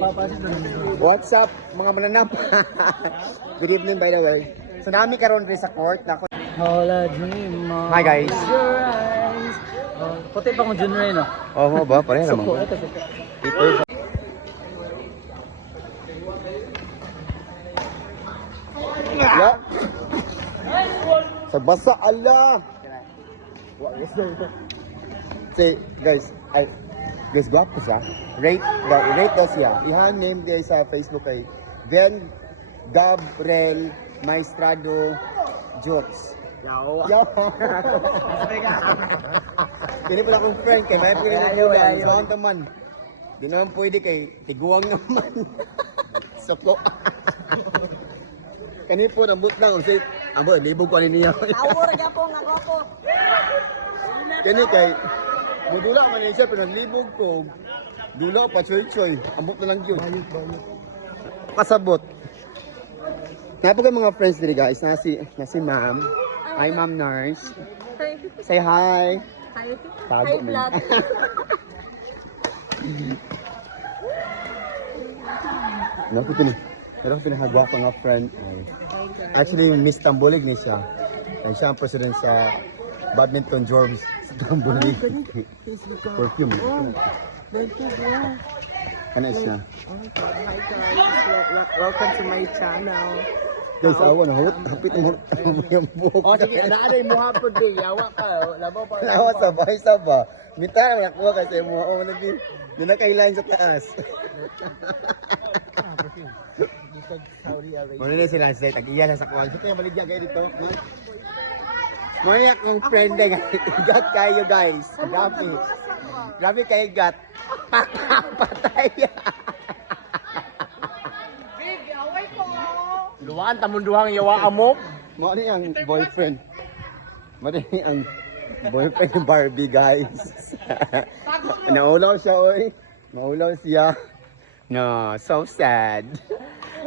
What's up mga mananap? Good evening by the way. So nami karon rin sa court na Hola dream. Hi guys. Your eyes. Puti pa kong junior no. Oh mo ba pare naman. Suko ito. Ya. Sa basa Allah. Say guys, guys gwapo siya. Rate daw siya. Ihan name guys sa Facebook kay Ven Gabriel Maestrado Jokes. Yo. Kini pala akong friend kay may pwede na saan naman. Di naman pwede kay tiguang naman. Soko. Kani po nambut lang kasi amo libog ko ani niya. Awor ka po nga ko. Kani kay mudula man siya pero naglibog ko. Dula pa choy-choy. Ambot na lang yun. Kasabot. Napagay mga friends dito guys. Na si ma'am. Hi ma'am nurse. Say hi. Hi. Tago Hi vlog. Meron pinahagwa ko nga friend. Actually, Miss Tambulig ni siya. Ay siya ang president sa badminton Jorbs sa Tambulig. Perfume. Thank you, bro. Ano siya? Hi guys. Welcome to my channel. Guys, awan na hapit mo yung buhok. Oh, sige, naalay mo hapon din. Yawa ka. Labaw pa. Awan sabay. Mita na nakuha kasi mo ako naging doon na kailan sa taas. Muna na sila sa tag-iya sa kuwan. Sige, maligya kayo dito. Muna akong friend na gat kayo guys. Grabe kayo gat. Patay. Luwaan tamunduhang yawa amo. Mo ni ang boyfriend. Mo ni ang boyfriend ng Barbie guys. Naulaw siya oy. Naulaw siya. No, so sad.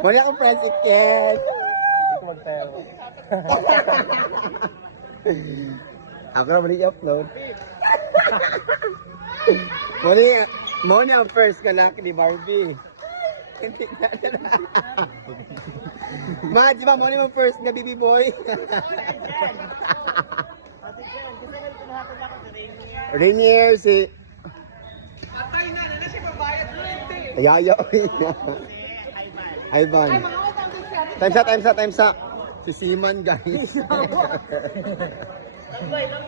Mo ni akong friend si Ken. Ako naman i-upload. Mo ni ang first kalaki ni Barbie. Hindi na na. Ma, di ba mo ni ang first na baby boy? Rainier si... Atay na siya babayad rin. Ayaw. Hi, Van. Time's up. Si Siman, guys.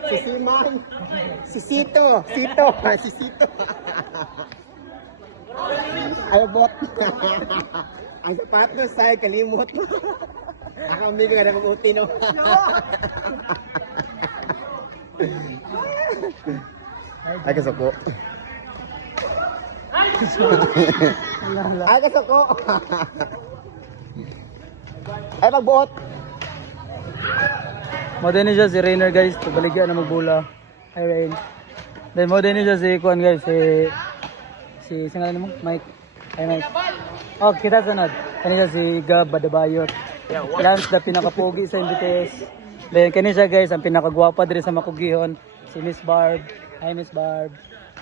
Si Siman. Si Sito. Si Sito. Ay, bot. Ang sapatos tayo, kalimot. Ako ang bigay na mabuti, no? Ay, kasoko. Ay, kasoko. Ay, magbuot. Modern siya si Rainer guys. Pabaligyan na magbula. Hi Rain. Then modern siya si Kuan guys. Si singalan mo? Mike. Hi Mike. Oh, kita sanad. Kanina si Gab Badabayot. Lance na pinakapogi sa MBTS. Then kanina siya guys, ang pinakagwapa diri sa Makugihon, si Miss Barb. Hi Miss Barb.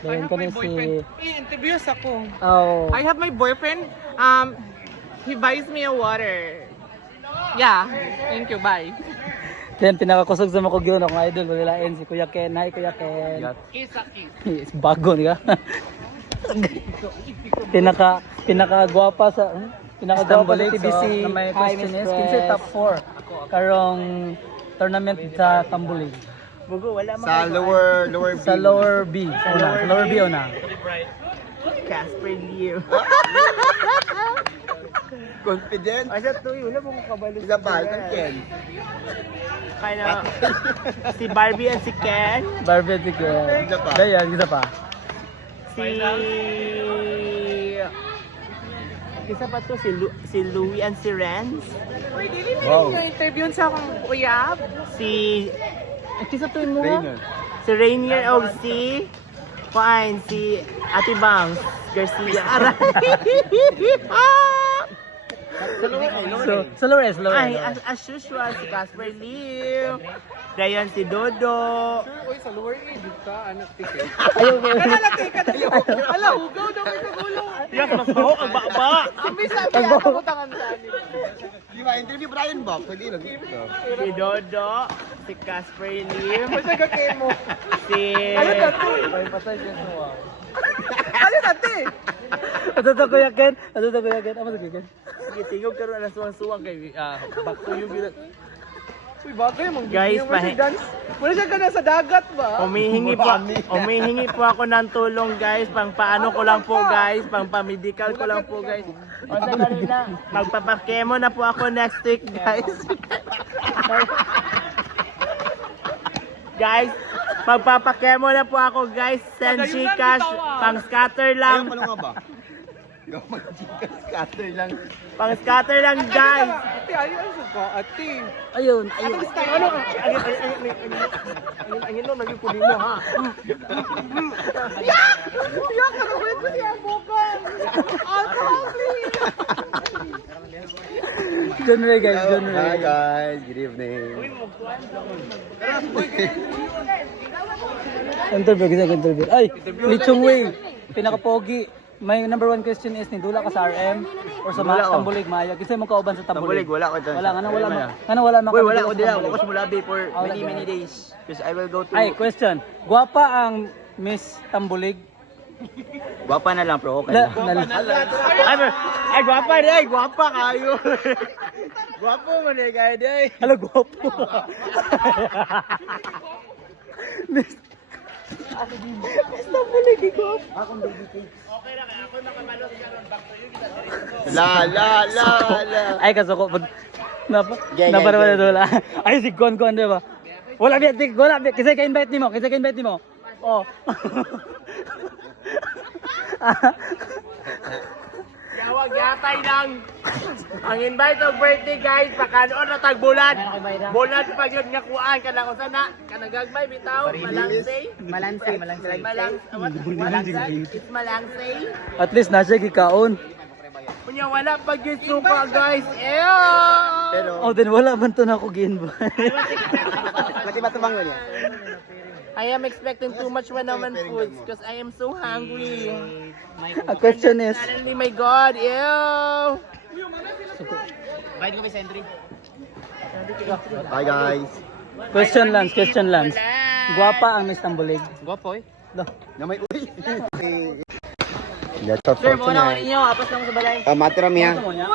Then kanina si Interviews ako. Oh. I have my boyfriend. He buys me a water. Yeah. Thank you. Bye. Then pinakakusog sa Makugihon akong idol, walain si Kuya Ken. Hi Kuya Ken. Isa. Bago niya. Pinakagwapa sa pinakagwapa sa TBC. So, may question is, kinsa top 4 karong tournament sa Tambulig? Bugo, wala Sa lower B. Sa lower B. Lower B una. Casper Liu. Confident. Asa to yun? Wala mong kabalo. Sila ba? Ken. Kaya si Barbie and si Ken. Barbie at Ken. Isa pa. Dayan, isa pa. Isa pa to, si Louie and si Renz. Uy, di rin Wow. yung interview sa akong uyab. Kisa to mo? Rainer. Si Rainier o si Ate Bangs Garcia. Aray! So, Lores. Ay, as usual, si Casper Liu. Dayan si Dodo. Uy, sa lower age ka, anak tiket. Ayaw. Ala, hugaw daw may kagulo. Yak, mas baho ang baba. Sabi ako butangan sa anin. Di ba, interview Brian ba? Pwede lang. Si Dodo. Si Casper Liu. Basta kakain mo. Si... Ayun dati. Ayun dati. Ato to Kuya Ken. Amo sa Kuya Ken. Sige, tingog karon na suwang-suwang kay back to you. Uy, bagay mong Guys, wala siya ka na sa dagat ba? Umihingi po ako ng tulong guys, pang paano ko lang po guys, pang pamedical ko lang po guys. O sandali na, magpapakemo na po ako next week guys. Guys, magpapakemo na po ako guys, send Gcash, pang scatter lang. Ayaw ba? Ikaw mag-scatter lang. Pang scatter lang guys. Ate, ayun sa ka, ate. Ayun. Ano? Ang ino, naging kunin mo ha. Yak ka na kwento siya, bukang. Alcohol, please. John Ray guys, John Hi Ray. guys, good evening. Interview. Ay, Lee Chung Wei. Pinaka-pogi. May number 1 question is, nindula ka sa RM or sa Wala ko. Tambulig Maya? Kasi mo kauban sa Tambulig. Wala ko dyan. Wala, nga wala Maya. wala Uy, wala makabili ko sa dila. Tambulig. Wala ko simulabi for Wala many ka. days. Because I will go to... Ay, question. Guwapa ang Miss Tambulig? Guwapa na lang, bro. Okay. Ay, guwapa rin. Ay, guwapa kayo. Guwapo mo na kayo, day. Hala, guwapo. Miss Tambulig, guwapo. La. Ay, kasuko. Gay. Naparawa na dola. Ay, si Kon, di ba? Wala biya. Kasi ka-invite ni mo. Oh. Yawag yatay lang. Ang invite of birthday, guys. Pakanoon na tagbulan. Bulan pag yun nga kuhaan ka lang. Usa na. Kanagagmay, bitaw. Malangsay. Malansay. It's malangsay. At least nasa gikaon. Kunya wala pag yun suka, guys. Ew! Pero, Oh, then wala man to na ako ginba. pati matumang yun. I am expecting too much Wanaman foods because I am so hungry. Ang question is, Suddenly, my God, ew! Hi guys. question lang. Guwapa ang Miss Tambulig. Gwapo eh. Na may uy. That's all for tonight. Inyo, apas lang sa balay. Matira miya. Ano mo niya?